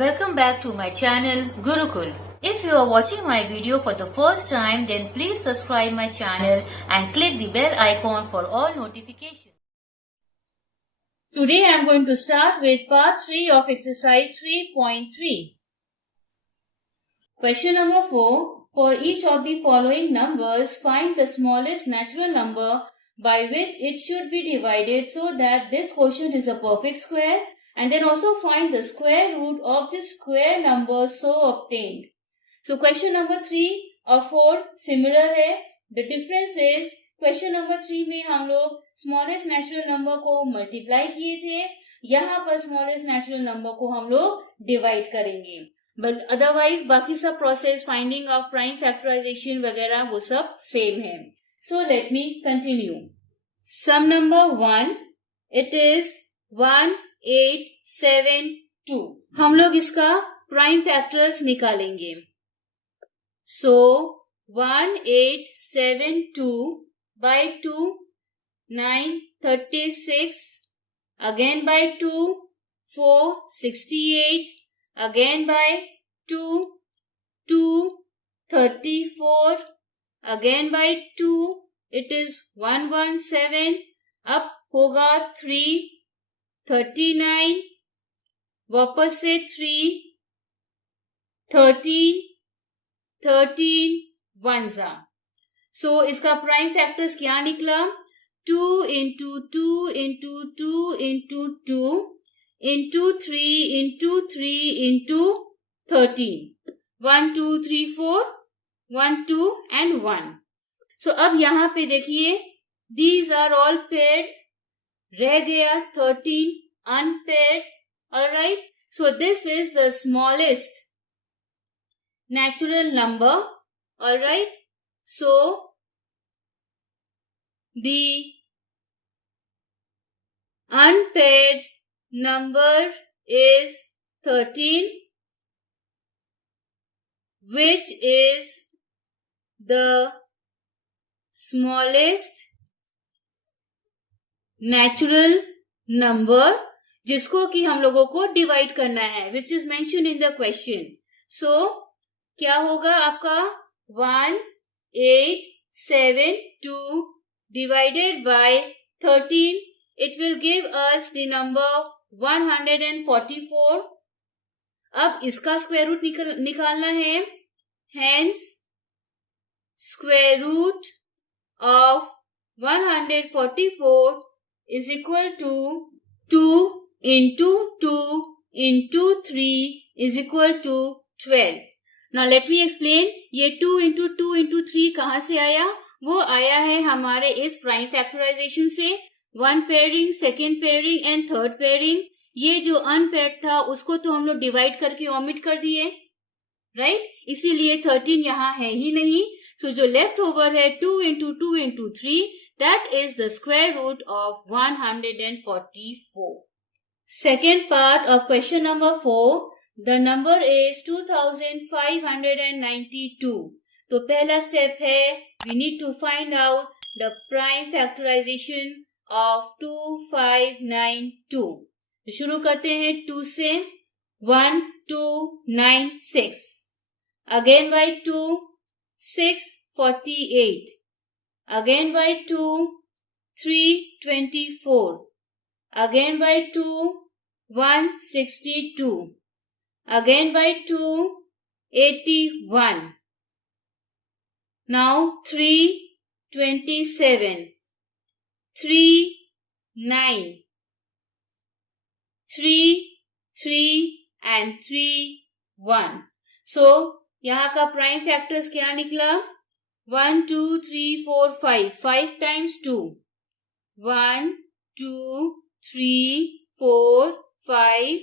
Welcome back to my channel Gurukul. If you are watching my video for the first time, then please subscribe my channel and click the bell icon for all notifications. Today I am going to start with part 3 of exercise 3.3. Question number 4. For each of the following numbers, find the smallest natural number by which it should be divided so that this quotient is a perfect square, and then also find the square root of the square number so obtained. So question number 3 और 4 similar है. The difference is question number 3 में हम लोग smallest natural number को multiply किए थे, यहाँ पर स्मॉलेस्ट नेचुरल नंबर को हम लोग डिवाइड करेंगे. बट अदरवाइज बाकी सब process finding of prime factorization वगैरह वो सब सेम है. So let me continue. Sum number 1 it is 1872. हम लोग इसका प्राइम फैक्टर्स निकालेंगे. सो 1872 by 2, 936, again by 2, 468, again by 2, 234, again by 2, it is 117, up होगा 3, 39, वापस से 3, 13, 13, 1 जा. सो इसका प्राइम फैक्टर्स क्या निकला? 2 into 2 into 2 into 2 into 3 into 3 into 13. 1, 2, 3, 4, 1, 2 and 1. So अब यहाँ पे देखिए, these are all paired. रह गया 13 unpaired. Alright. So this is the smallest natural number. Alright. So the unpaired number is 13, which is the smallest natural number जिसको कि हम लोगों को डिवाइड करना है, which is mentioned in the question. So क्या होगा आपका 1872 divided by 13, it will give us the number 144. अब इसका स्क्वायर रूट निकालना है. Hence, square root of 144 is equal to 2 into 2 into 3 is equal to 12. Now let me explain. ये 2 into 2 into 3 कहाँ से आया? वो आया है हमारे इस प्राइम फैक्टराइजेशन से. 1 pairing, second pairing and third pairing. ये जो अनपेयर्ड था उसको तो हम लोग डिवाइड करके ओमिट कर दिए, राइट? इसीलिए 13 यहाँ है ही नहीं. सो जो लेफ्ट ओवर है 2 into 2 into 3, that is the square root of 144. Second part of question number 4. The number is 2592. तो पहला स्टेप है, we need to find out the prime factorization of 2592. तो शुरू करते हैं 2 से. 1296, again by 2, 648, again by 2, 324, again by 2, 162, again by 2, 81. Now 327, 39, 3 and 3 1. So यहाँ का प्राइम फैक्टर्स क्या निकला? 1 2 3 4 5. 5 times 2. 1 2 3 4 5.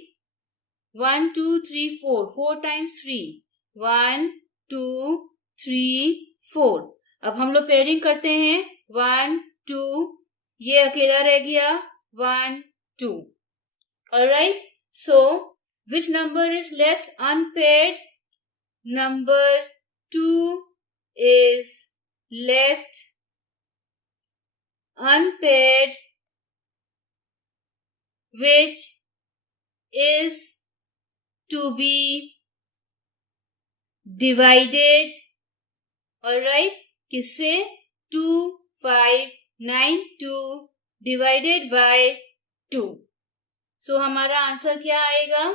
1 2 3 4. 4 times 3. 1 2 3 4. अब हम लोग पेयरिंग करते हैं. 1 2, ये अकेला रह गया. 1 2. Alright. So which number is left unpaired? Number 2 is left unpaired, which is to be divided, alright, किससे? 2592 divided by 2. So हमारा आंसर क्या आएगा?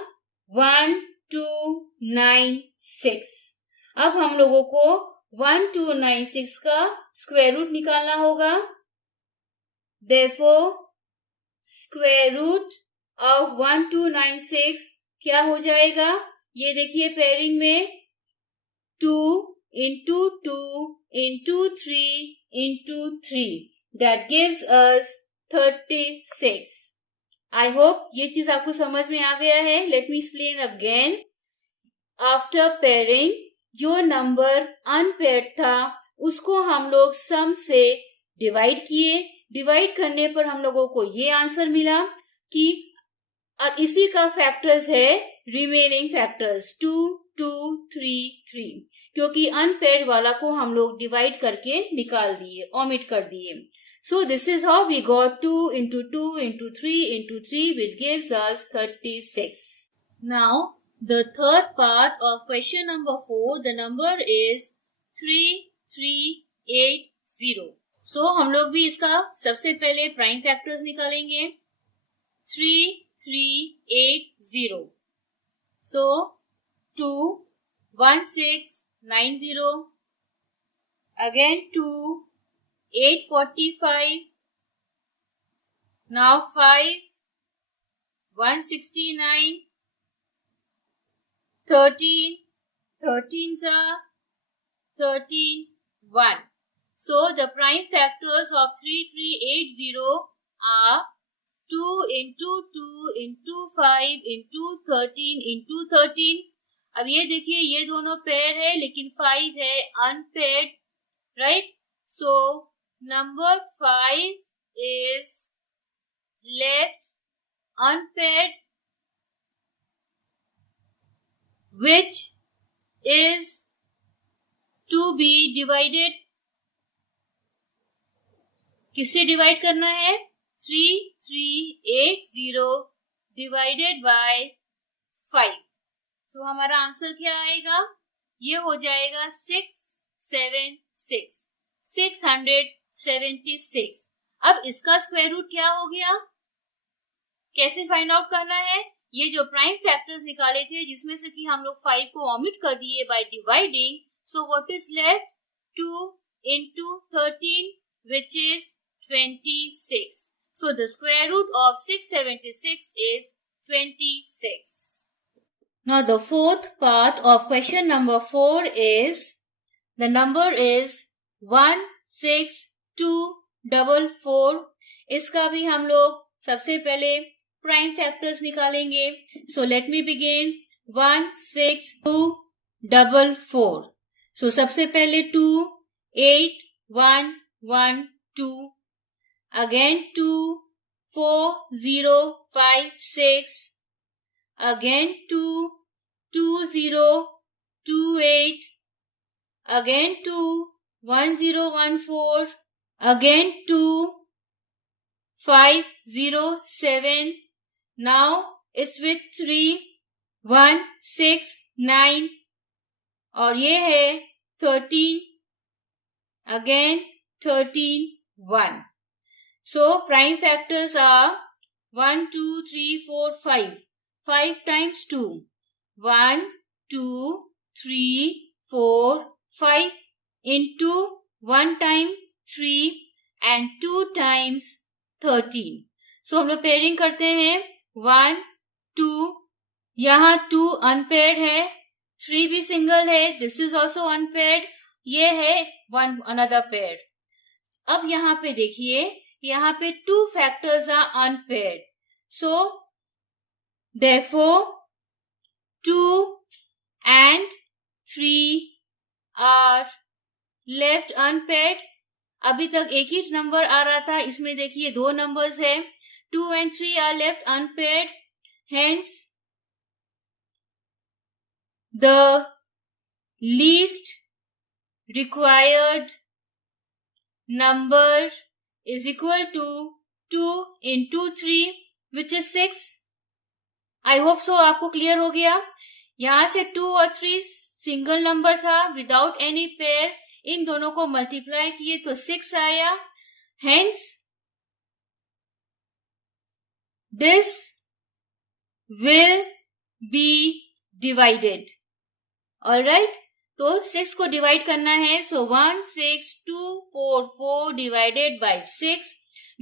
1296. अब हम लोगों को 1296 का स्क्वायर रूट निकालना होगा. Therefore, स्क्वायर रूट ऑफ 1296 क्या हो जाएगा? ये देखिए पेयरिंग में 2 into 2 into 3 into 3. That gives us 36. I hope ये चीज आपको समझ में आ गया है. Let me explain again. After pairing, जो नंबर अनपेयर्ड था उसको हम लोग सम से डिवाइड किए. डिवाइड करने पर हम लोगों को ये आंसर मिला कि और इसी का फैक्टर्स है रिमेनिंग फैक्टर्स 2, 2, 3, 3, क्योंकि अनपेयर्ड वाला को हम लोग डिवाइड करके निकाल दिए, ओमिट कर दिए. So this is how we got 2 into 2 into 3 into 3, which gives us 36. Now the third part of question number 4, the number is 3380. So हम लोग भी इसका सबसे पहले प्राइम फैक्टर्स निकालेंगे. 3380. So 2 1690, again 2 845, now 5 169, 13 13s are 13 1. So the prime factors of 3380 are 2 into 2 into 5 into 13 into 13. अब ये देखिए ये दोनों पेयर है लेकिन 5 है unpaired, right? So number 5 is left unpaired, which is to be divided. किससे डिवाइड करना है? 3380 डिवाइडेड बाय 5. तो हमारा आंसर क्या आएगा? ये हो जाएगा 676. अब इसका स्क्वायर रूट क्या हो गया? कैसे फाइंड आउट करना है? ये जो प्राइम फैक्टर्स निकाले थे जिसमें से कि हम लोग 5 को ओमिट कर दिए by dividing. So what is left? 2 into 13, which is 26. So the square root of 676 is 26. Now the fourth part of question number 4 is, the number is 16244. इसका भी हम लोग सबसे पहले प्राइम फैक्टर्स निकालेंगे. So let me begin. 16244. So सबसे पहले 2 8 1 1 2, again 2 4 0 5 6, again 2 2 0 2 8, again 2 1 0 1 4, again 2 5 0 7. Now it's with 3 1 6 9 और ये है 13, again 13 1. So prime factors are 1 2 3 4 5. 5 times 2. 1 2 3 4 5 into 1 time 3 and 2 times 13. So हम लोग पेयरिंग करते हैं. 1 2, यहाँ 2 अनपेयर्ड है, 3 भी सिंगल है, दिस इज ऑल्सो अनपेयर्ड, ये है 1 अनदर पेयर. अब यहाँ पे देखिए, यहाँ पे 2 factors are unpaired. So therefore 2 and 3 are left unpaired. अभी तक एक ही नंबर आ रहा था, इसमें देखिए 2 नंबर्स है. 2 and 3 are left unpaired. Hence the least required number is equal to 2 into 3, which is 6. I hope so आपको क्लियर हो गया। यहां से 2 और 3 सिंगल नंबर था विदाउट एनी पेयर, इन दोनों को मल्टीप्लाई किए तो 6 आया। Hence this will be divided. Alright, तो 6 को डिवाइड करना है, सो 16244 divided by 6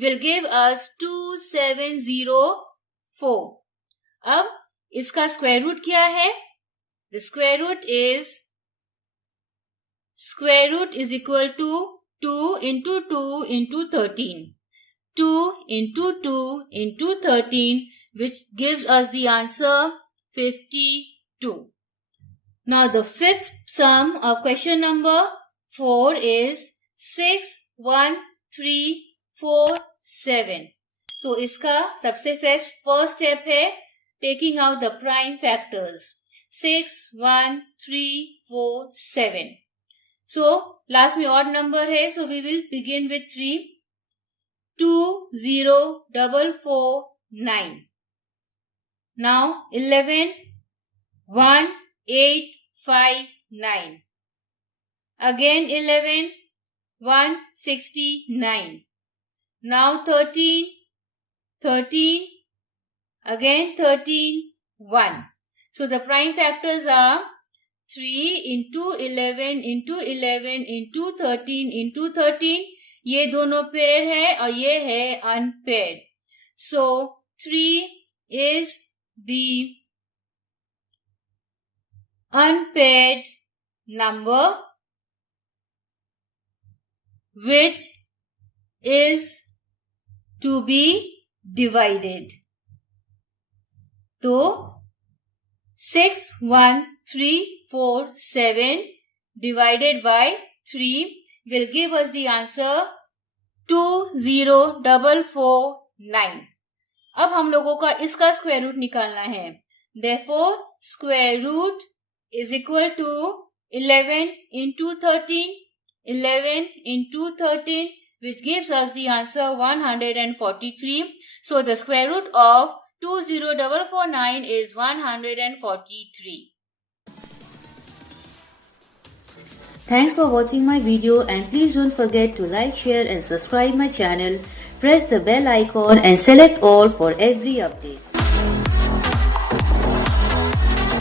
will give us 2704. अब इसका स्क्वायर रूट क्या है? The square root is equal to 2 into 2 into 13. 2 into 2 into 13, which gives us the answer 52. Now the fifth sum of question number 4 is 6, 1, 3, 4, 7. So इसका सबसे first step है taking out the prime factors. 6, 1, 3, 4, 7. So last में odd number है, so we will begin with 3. 2, 0, 4, 4, 9. Now 11, 1, 8, 5, 9. Again 11, 1, 69. Now 13, 13, again 13, 1. So the prime factors are 3 into 11 into 11 into 13 into 13. ये दोनों pair है और ये है unpaired. So 3 is the unpaired number which is to be divided. तो 6, 1, 3, 4, 7 divided by 3 will give us the answer 20449. अब हम लोगों का इसका स्क्वायर रूट निकालना है। Therefore, square root is equal to 11 into 13, 11 into 13, which gives us the answer 143. So the square root of 20449 is 143. Thanks for watching my video, and please don't forget to like, share and subscribe my channel. Press the bell icon and select all for every update.